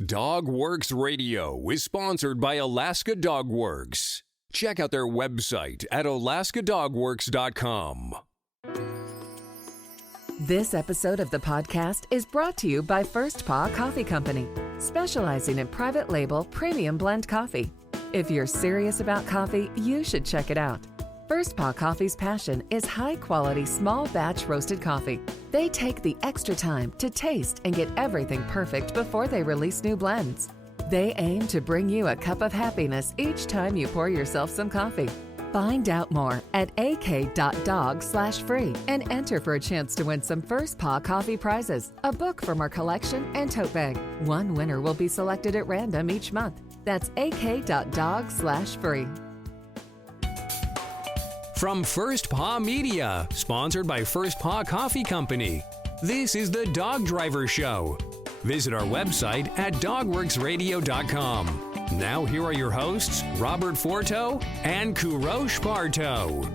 Dogworks Radio is sponsored by Alaska Dogworks. Check out their website at alaskadogworks.com. This episode of the podcast is brought to you by First Paw Coffee Company, specializing in private label premium blend coffee. If you're serious about coffee, you should check it out. First Paw Coffee's passion is high-quality, small-batch roasted coffee. They take the extra time to taste and get everything perfect before they release new blends. They aim to bring you a cup of happiness each time you pour yourself some coffee. Find out more at ak.dog/free and enter for a chance to win some First Paw Coffee prizes, a book from our collection, and tote bag. One winner will be selected at random each month. That's ak.dog/free. From First Paw Media, sponsored by First Paw Coffee Company, this is the Dog Driver Show. Visit our website at dogworksradio.com. Now here are your hosts, Robert Forto and Parto.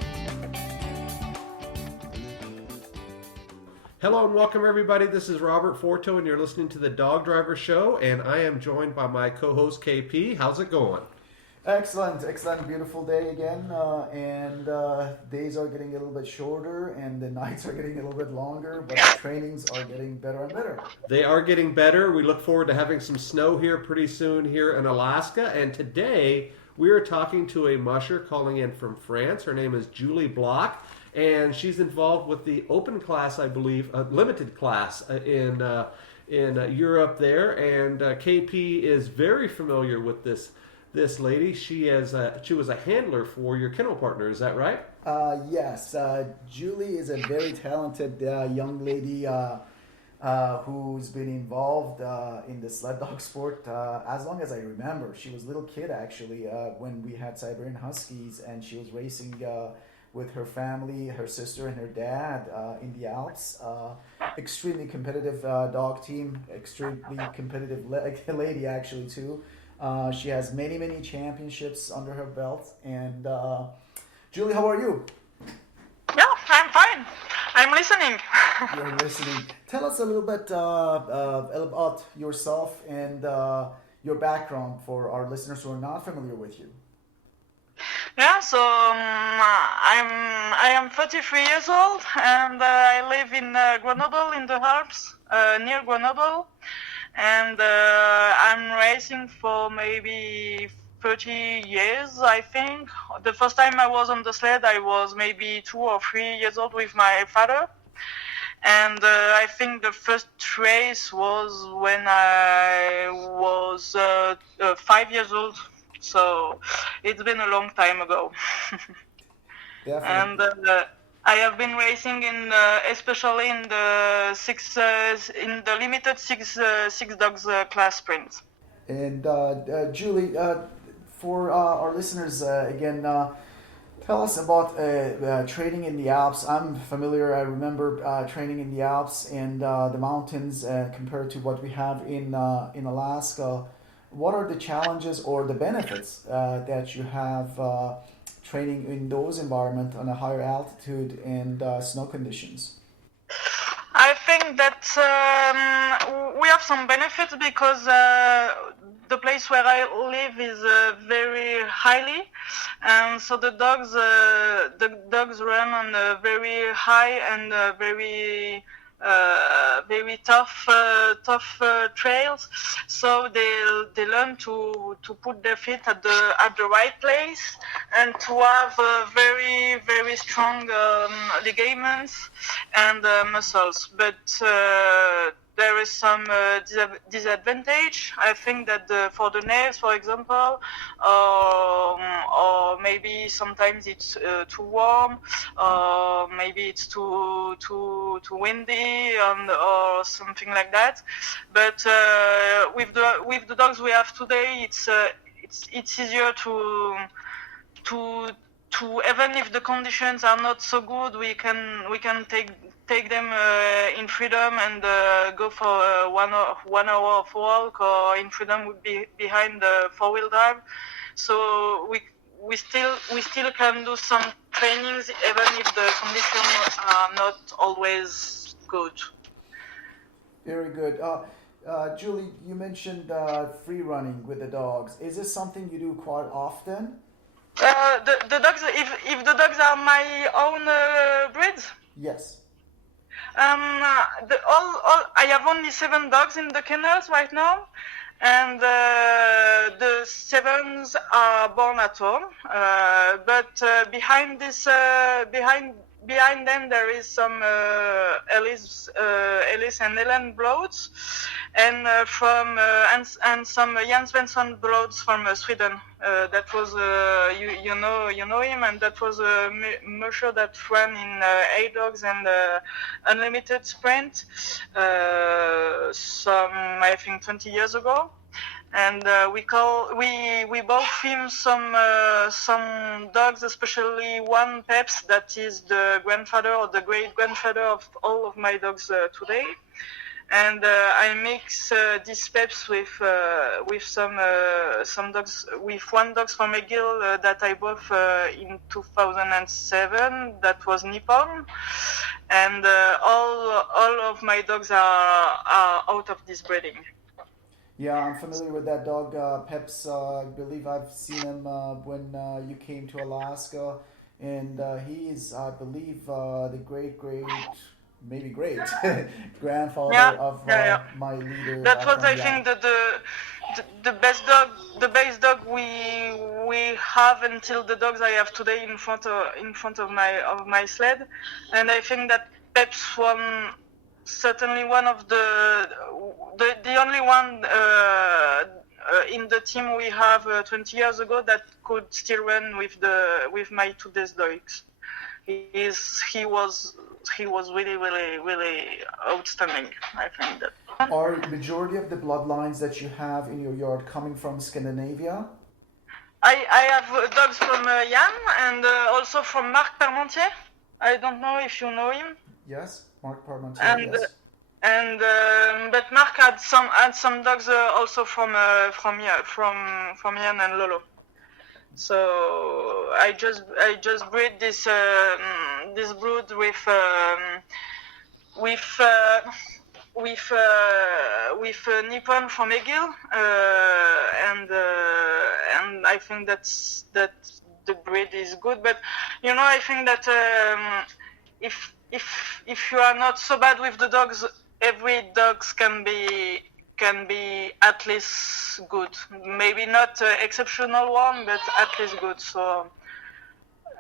Hello and welcome everybody. This is Robert Forto and you're listening to the Dog Driver Show, and I am joined by my co-host KP. How's it going? Excellent. Beautiful day again, and days are getting a little bit shorter and the nights are getting a little bit longer, but the trainings are getting better and better. They are getting better. We look forward to having some snow here pretty soon here in Alaska, and today we are talking to a musher calling in from France. Her name is Julie Bloch, and she's involved with the open class, I believe, limited class in Europe there, and KP is very familiar with this lady. She was a handler for your kennel partner, is that right? Yes. Julie is a very talented young lady who's been involved in the sled dog sport as long as I remember. She was a little kid actually when we had Siberian Huskies, and she was racing with her family, her sister and her dad in the Alps. Extremely competitive dog team, extremely competitive lady actually too. She has many championships under her belt. And Julie, how are you? Yeah, I'm fine. I'm listening. You're listening. Tell us a little bit about yourself and your background for our listeners who are not familiar with you. Yeah, so I am 33 years old, and I live in Grenoble in the Alps, near Grenoble. And I'm racing for maybe 30 years, I think. The first time I was on the sled, I was maybe 2 or 3 years old with my father. And I think the first race was when I was 5 years old. So it's been a long time ago. Definitely. And I have been racing especially in the limited six dogs class sprint. And Julie, for our listeners, again, tell us about training in the Alps. I'm familiar. I remember training in the Alps and the mountains compared to what we have in Alaska. What are the challenges or the benefits that you have training in those environments on a higher altitude and snow conditions? I think that we have some benefits because the place where I live is very highly, and so the dogs run on very high and very tough trails, so they learn to put their feet at the right place and to have very strong ligaments and muscles. But there is some disadvantage. I think that for the nails, for example, or maybe sometimes it's too warm, or maybe it's too windy, or something like that. But with the dogs we have today, it's easier to even if the conditions are not so good, we can take them in freedom and go for 1 hour of walk, or in freedom would be behind the 4-wheel drive. So we still can do some trainings even if the conditions are not always good. Very good. Julie, you mentioned free running with the dogs. Is this something you do quite often? The dogs, if the dogs are my own breeds. Yes. I have only 7 dogs in the kennels right now, and the 7s are born at home. But behind them there is some Ellis and Ellen Blochs, and and some Jan Svensson Blochs from Sweden. That was you know him, and that was a musher that ran in A dogs and unlimited sprint some, I think, 20 years ago. And we bought him some dogs, especially one Peps that is the grandfather or the great grandfather of all of my dogs today. And I mix these Peps with some dogs, with one dogs from McGill that I bought in 2007. That was Nippon, and all of my dogs are out of this breeding. Yeah, I'm familiar with that dog, Peps. I believe I've seen him when you came to Alaska, and he is, I believe, the great grandfather of my leader. That was, I think, the best dog we have until the dogs I have today in front of my sled, and I think that Peps won. Certainly one of the only one in the team we have 20 years ago that could still run with my 2 days dogs. He was really outstanding. I think that. Are majority of the bloodlines that you have in your yard coming from Scandinavia? I have dogs from Jan and also from Marc Parmentier. I don't know if you know him. Yes. Marc Parmentier, yes. But Marc had some dogs also from Jan and Lolo. So I just breed this brood with Nippon from McGill, and I think that the breed is good. But I think that if you are not so bad with the dogs, every dogs can be at least good. Maybe not exceptional one, but at least good. So,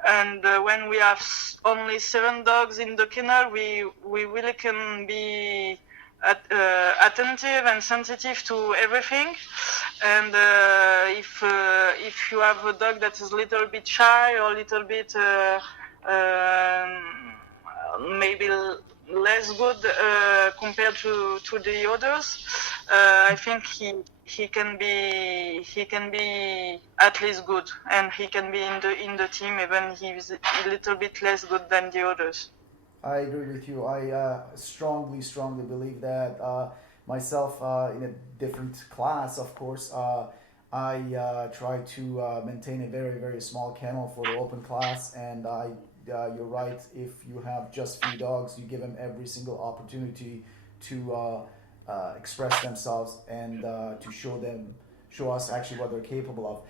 and when we have only 7 dogs in the kennel, we really can be attentive and sensitive to everything. And if you have a dog that is a little bit shy or a little bit maybe less good compared to the others, I think he can be at least good, and he can be in the team even he's a little bit less good than the others. I agree with you. I strongly believe that. Myself, in a different class, of course, I try to maintain a very, very small kennel for the open class, and you're right. If you have just few dogs, you give them every single opportunity to express themselves and to show us actually what they're capable of.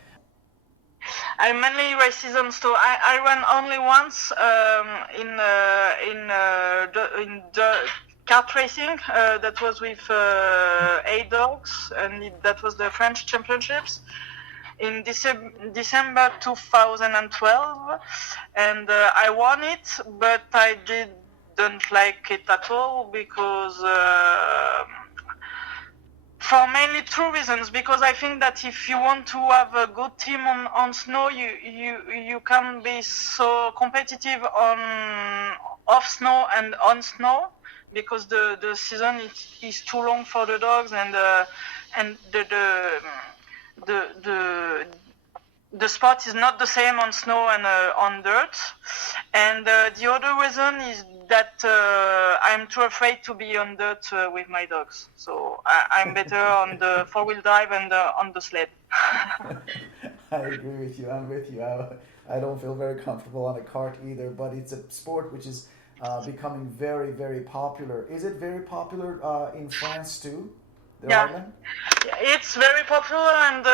I mainly race season, so I ran only once in the kart racing. That was with 8 dogs, and that was the French Championships in December 2012, and I won it, but I didn't like it at all because for mainly 2 reasons. Because I think that if you want to have a good team on snow, you can be so competitive on off snow and on snow, because the season is too long for the dogs, and the sport is not the same on snow and on dirt. And the other reason is that I'm too afraid to be on dirt with my dogs. So I'm better on the 4-wheel drive and on the sled. I agree with you. I'm with you. I don't feel very comfortable on a cart either, but it's a sport which is becoming very, very popular. Is it very popular in France too? the Yeah. Highland? It's very popular, and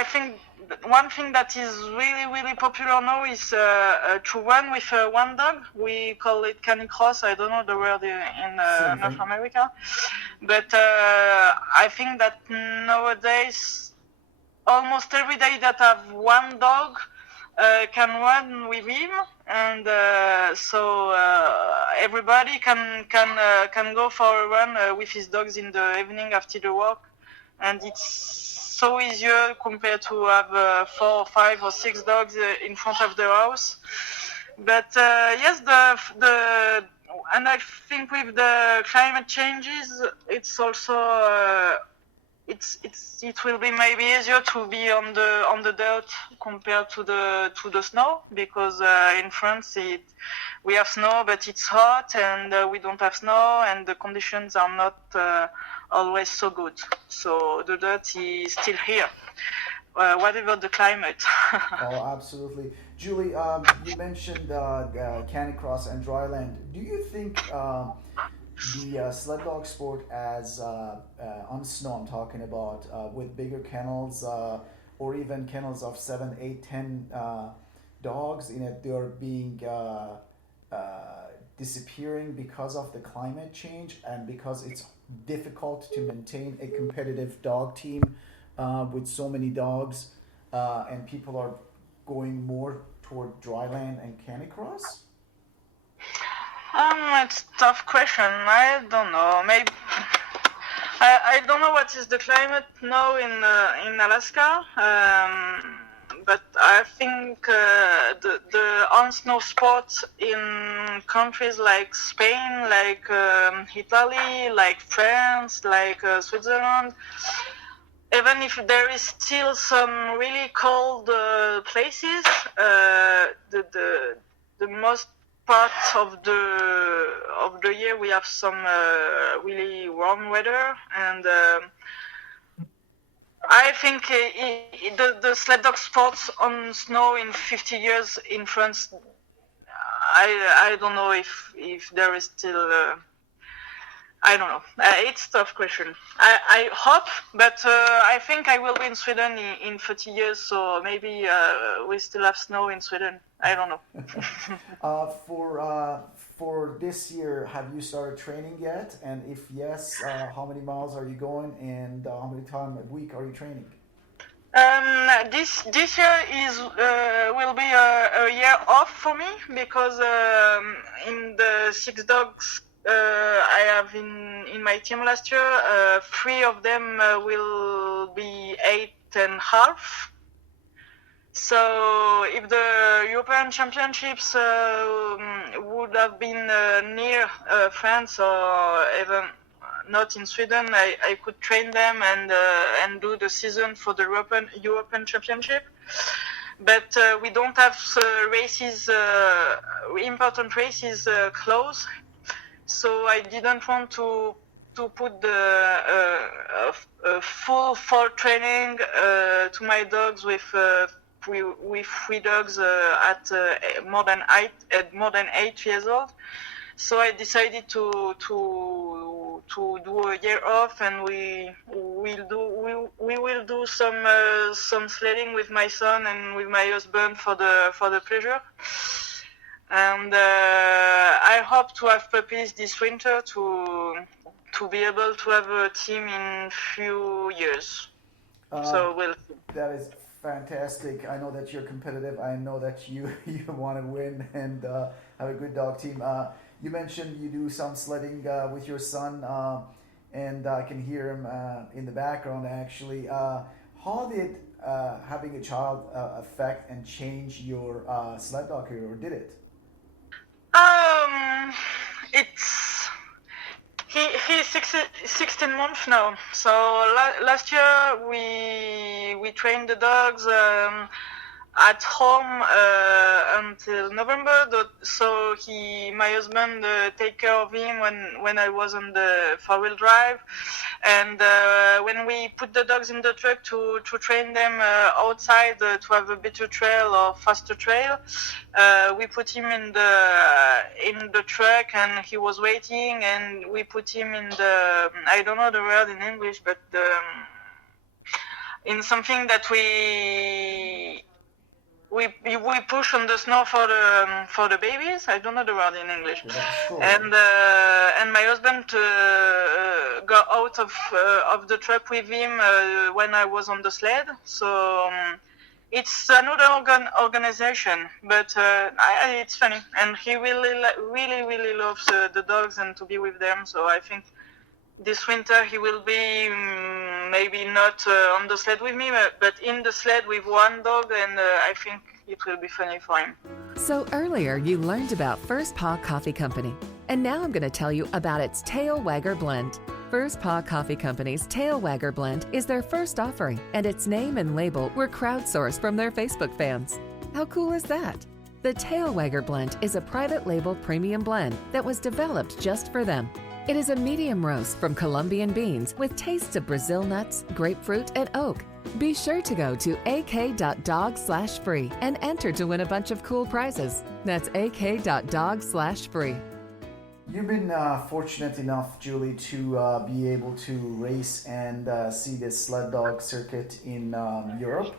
I think one thing that is really, really popular now is to run with one dog. We call it canicross. I don't know the word in Same North thing. America, but I think that nowadays almost every day that I have one dog can run with him, and so everybody can go for a run with his dogs in the evening after the work, and it's so easier compared to have 4 or 5 or 6 dogs in front of the house. But yes, the and I think with the climate changes, it's also it will be maybe easier to be on the dirt compared to the snow, because in France we have snow, but it's hot, and we don't have snow, and the conditions are not always so good. So the dirt is still here, whatever the climate. Oh, absolutely. Julie, you mentioned canicross and dryland. Do you think the sled dog sport as on snow, I'm talking about, with bigger kennels or even kennels of 7, 8, 10 dogs, they're being disappearing because of the climate change and because it's difficult to maintain a competitive dog team with so many dogs, and people are going more toward dryland and canicross? It's a tough question. I don't know. Maybe I don't know what is the climate now in Alaska, but I think the on snow sports in countries like Spain, like Italy, like France, like Switzerland, even if there is still some really cold places, the most part of the year we have some really warm weather, and I think the sled dog sports on snow in 50 years in France, I don't know if there is still I don't know. It's a tough question. I hope, but I think I will be in Sweden in 30 years, so maybe we still have snow in Sweden. I don't know. For this year, have you started training yet? And if yes, how many miles are you going, and how many times a week are you training? This year will be a year off for me, because in the 6 dogs I have in my team last year, 3 of them will be 8.5. So if the European Championships would have been near France, or even not in Sweden, I could train them and do the season for the European Championship. But we don't have races, important races close. So I didn't want to put the full fall training to my dogs with 3 dogs at more than 8 years old. So I decided to do a year off, and we will do some sledding with my son and with my husband for the pleasure. And I hope to have puppies this winter to be able to have a team in few years. So we'll see. That is fantastic. I know that you're competitive. I know that you want to win and have a good dog team. You mentioned you do some sledding with your son, and I can hear him in the background actually. How did having a child affect and change your sled dog career, or did it? He's 16 months now. So last year we trained the dogs. at home until November. So my husband take care of him when I was on the 4-wheel drive, and when we put the dogs in the truck to train them outside to have a better trail or faster trail, we put him in the truck, and he was waiting, and we put him in the, I don't know the word in English, but in something that we push on the snow for the babies. I don't know the word in English. And my husband got out of the truck with him when I was on the sled. So it's another organization, but it's funny, and he really loves the dogs and to be with them. So I think this winter he will be maybe not on the sled with me, but in the sled with one dog, and I think it will be funny for him. So earlier you learned about First Paw Coffee Company, and now I'm going to tell you about its Tail Wagger Blend. First Paw Coffee Company's Tail Wagger Blend is their first offering, and its name and label were crowdsourced from their Facebook fans. How cool is that? The Tail Wagger Blend is a private label premium blend that was developed just for them. It is a medium roast from Colombian beans with tastes of Brazil nuts, grapefruit, and oak. Be sure to go to ak.dog/free and enter to win a bunch of cool prizes. That's ak.dog/free. You've been fortunate enough, Julie, to be able to race and see the sled dog circuit in Europe,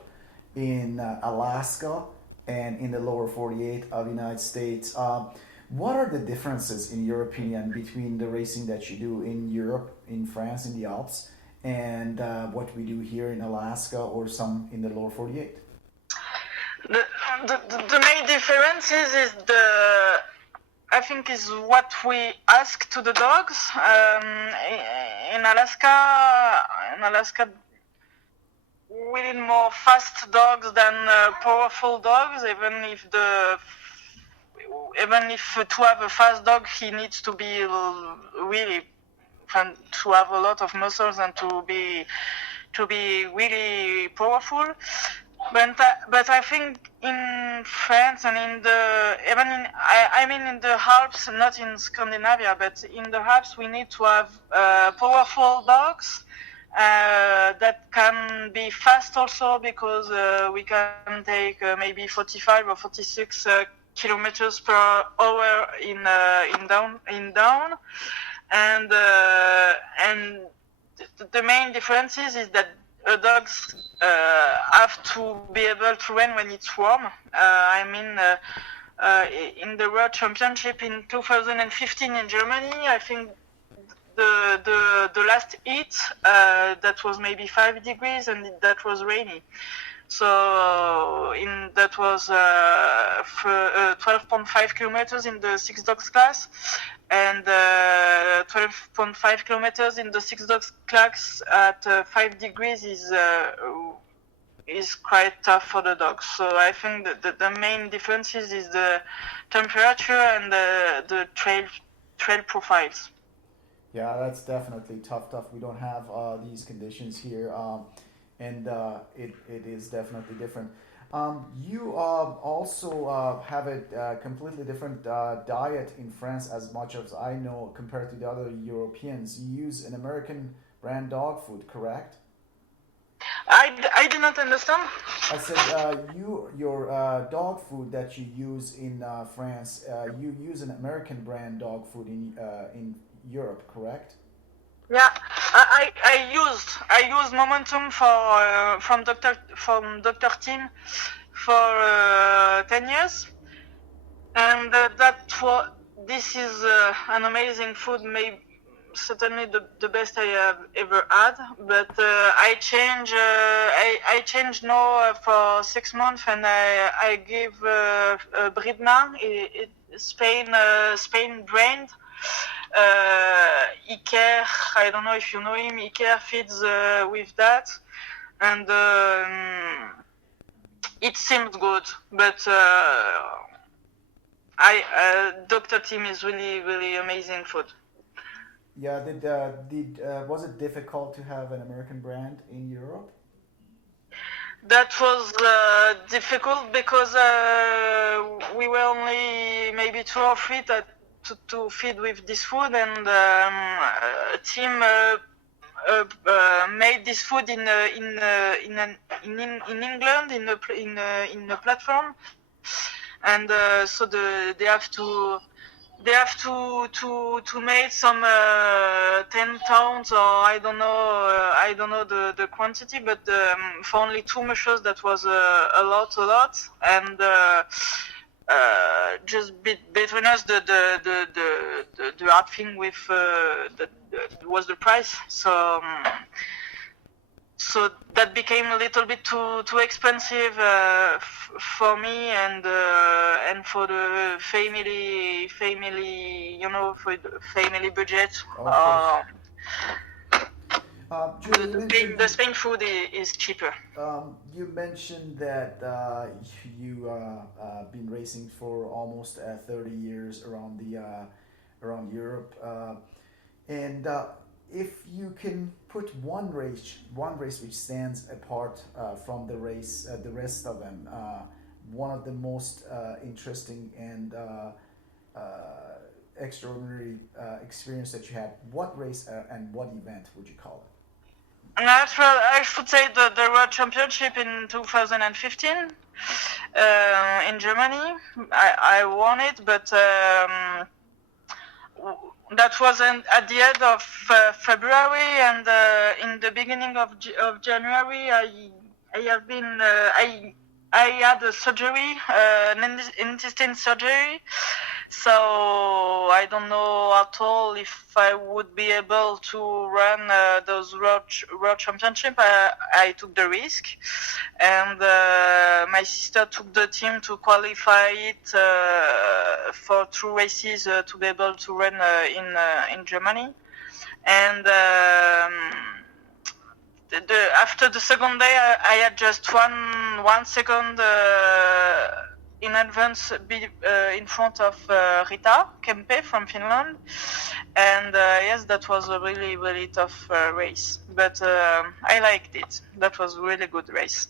in Alaska, and in the lower 48 of the United States. What are the differences, in your opinion, between the racing that you do in Europe, in France, in the Alps, and what we do here in Alaska or some in the lower 48? The main difference is I think is what we ask to the dogs. In Alaska, we need more fast dogs than powerful dogs. Even if to have a fast dog, he needs to be really to have a lot of muscles and to be really powerful. But I think in France and in the Alps, not in Scandinavia, but in the Alps, we need to have powerful dogs that can be fast also, because we can take maybe 45 or 46 kilometers per hour in down, and the main differences is that dogs have to be able to run when it's warm. In the World Championship in 2015 in Germany, I think the last heat that was maybe 5 degrees, and that was rainy. So that was 12.5 kilometers in the 6 dogs class, and 12.5 kilometers in the 6 dogs class at 5 degrees is quite tough for the dogs. So I think that the main differences is the temperature and the trail profiles. Yeah, that's definitely tough. We don't have these conditions here. And it is definitely different. You also have a completely different diet in France, as much as I know, compared to the other Europeans. You use an American brand dog food, correct? I do not understand. I said your dog food that you use in France, you use an American brand dog food in Europe, correct? Yeah, I used Momentum from Dr. Tim for 10 years, and this is an amazing food, maybe certainly the best I have ever had. But I changed now for 6 months, and I give Bridna, Spain brand. Iker, I don't know if you know him. Iker feeds with that, and it seems good. But Dr. Tim is really amazing food. Yeah, was it difficult to have an American brand in Europe? That was difficult because we were only maybe 2 or 3 to feed with this food, and a team made this food in England in a platform, and so they have to make some 10 tons, or I don't know the quantity, but for only 2 mushers that was a lot, and just between us the hard thing with was the price, so that became a little bit too expensive for me and for the family, for the family budget. The Spain food is cheaper. You mentioned that you been racing for almost 30 years around Europe, and if you can put one race which stands apart from the rest of them, one of the most interesting and extraordinary experience that you had, what race and what event would you call it? I should say the World Championship in 2015 in Germany. I won it, but that was at the end of February, and in the beginning of January, I had a surgery, an intestine surgery. So I don't know at all if I would be able to run those World Championship. I took the risk, and my sister took the team to qualify it for 2 races to be able to run in Germany. And after the second day, I had just one second in advance in front of Rita Kempe from Finland, and yes, that was a really, really tough race, but I liked it. That was a really good race.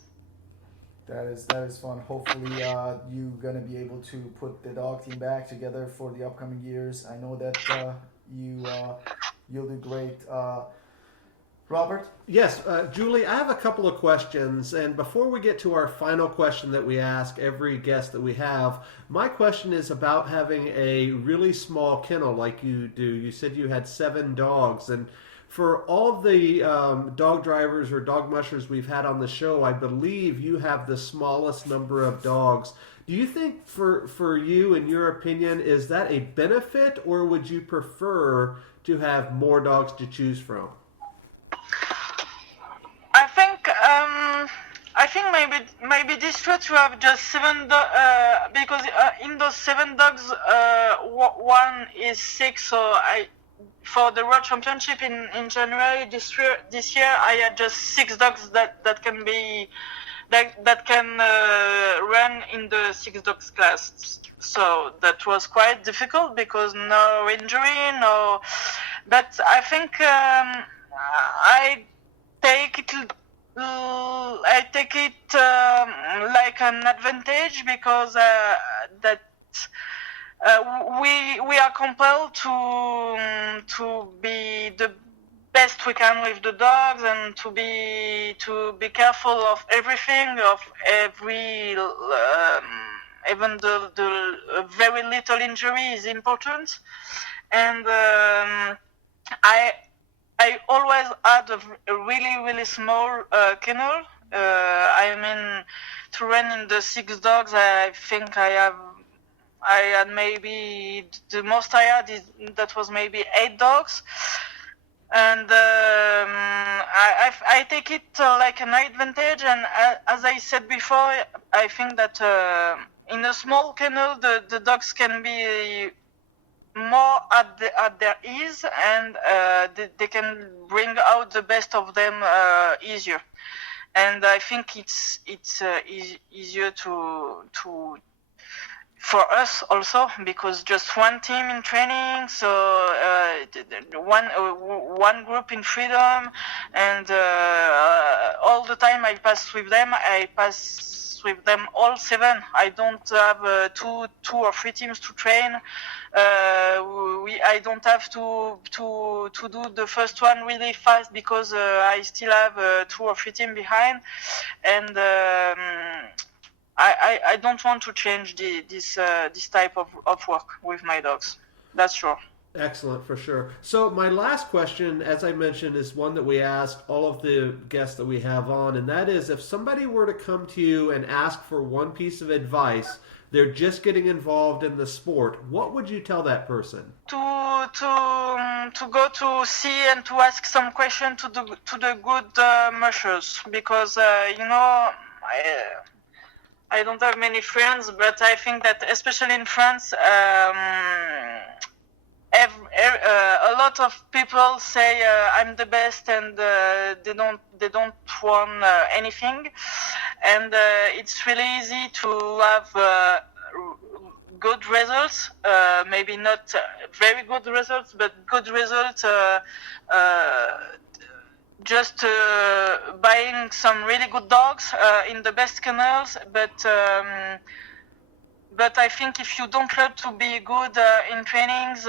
That is fun. Hopefully you're gonna be able to put the dog team back together for the upcoming years. I know that you'll do great. Robert? Yes, Julie, I have a couple of questions, and before we get to our final question that we ask every guest that we have, my question is about having a really small kennel like you do. You said you had 7 dogs, and for all of the dog drivers or dog mushers we've had on the show, I believe you have the smallest number of dogs. Do you think for you, in your opinion, is that a benefit, or would you prefer to have more dogs to choose from? I think maybe this true to have just 7 because in those 7 dogs, one is sick. So for the World Championship in January this year, I had just 6 dogs that can run in the 6 dogs class. So that was quite difficult because no injury, no. But I think I take it like an advantage because that we are compelled to be the best we can with the dogs, and to be careful of everything, of every even the very little injury is important. And I always had a really, really small kennel. I mean, to run in the 6 dogs, I think I had maybe, the most I had that was maybe 8 dogs. And I take it like an advantage. And as I said before, I think that in a small kennel, the dogs can be more at their ease, and they can bring out the best of them easier. And I think it's easier to for us also, because just one team in training, so one group in freedom, and all the the time I pass with them, I pass with them all 7. I don't have two or three teams to train. I don't have to do the first one really fast because I still have 2 or 3 teams behind, and I don't want to change this type of work with my dogs. That's sure. Excellent, for sure. So my last question, as I mentioned, is one that we ask all of the guests that we have on, and that is, if somebody were to come to you and ask for one piece of advice, they're just getting involved in the sport, what would you tell that person? To go to see and to ask some question to the good mushers, because I don't have many friends, but I think that especially in France, a lot of people say I'm the best, and they don't want anything, and it's really easy to have good results, maybe not very good results, but good results, just buying some really good dogs in the best kennels, but I think if you don't learn to be good in trainings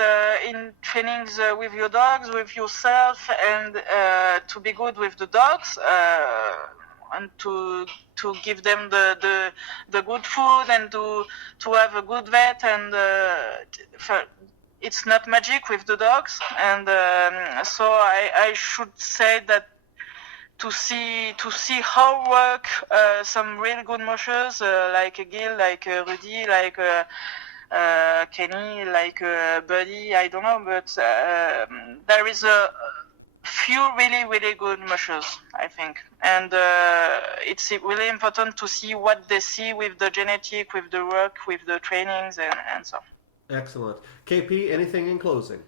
with your dogs, with yourself, and to be good with the dogs, and to give them the good food, and to have a good vet, and it's not magic with the dogs, and so I should say that to see how work some really good mushers like Gil, like Rudy, like Kenny, like Buddy, I don't know, but there is a few really good mushers, I think, and it's really important to see what they see with the genetic, with the work, with the trainings, and so. Excellent. KP, anything in closing?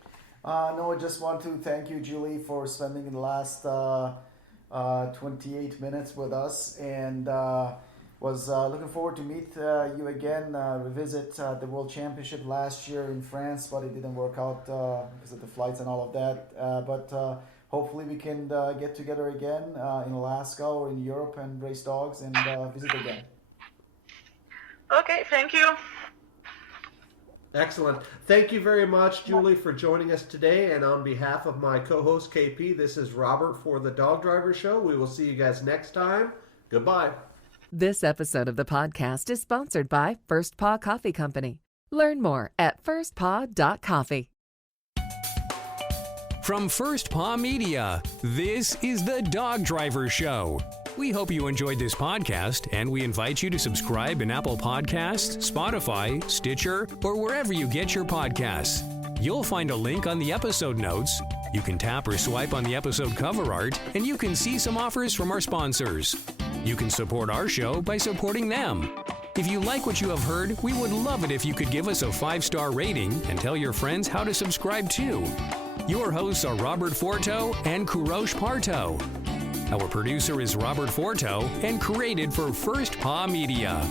No, I just want to thank you, Julie, for spending the last 28 minutes with us, and was looking forward to meet you again, revisit the World Championship last year in France, but it didn't work out because of the flights and all of that. But hopefully we can get together again in Alaska or in Europe and race dogs and visit again. Okay, thank you. Excellent. Thank you very much, Julie, for joining us today. And on behalf of my co-host, KP, this is Robert for the Dog Driver Show. We will see you guys next time. Goodbye. This episode of the podcast is sponsored by First Paw Coffee Company. Learn more at firstpaw.coffee. From First Paw Media, this is the Dog Driver Show. We hope you enjoyed this podcast, and we invite you to subscribe in Apple Podcasts, Spotify, Stitcher, or wherever you get your podcasts. You'll find a link on the episode notes. You can tap or swipe on the episode cover art, and you can see some offers from our sponsors. You can support our show by supporting them. If you like what you have heard, we would love it if you could give us a 5-star rating and tell your friends how to subscribe too. Your hosts are Robert Forto and Parto. Our producer is Robert Forto and created for First Paw Media.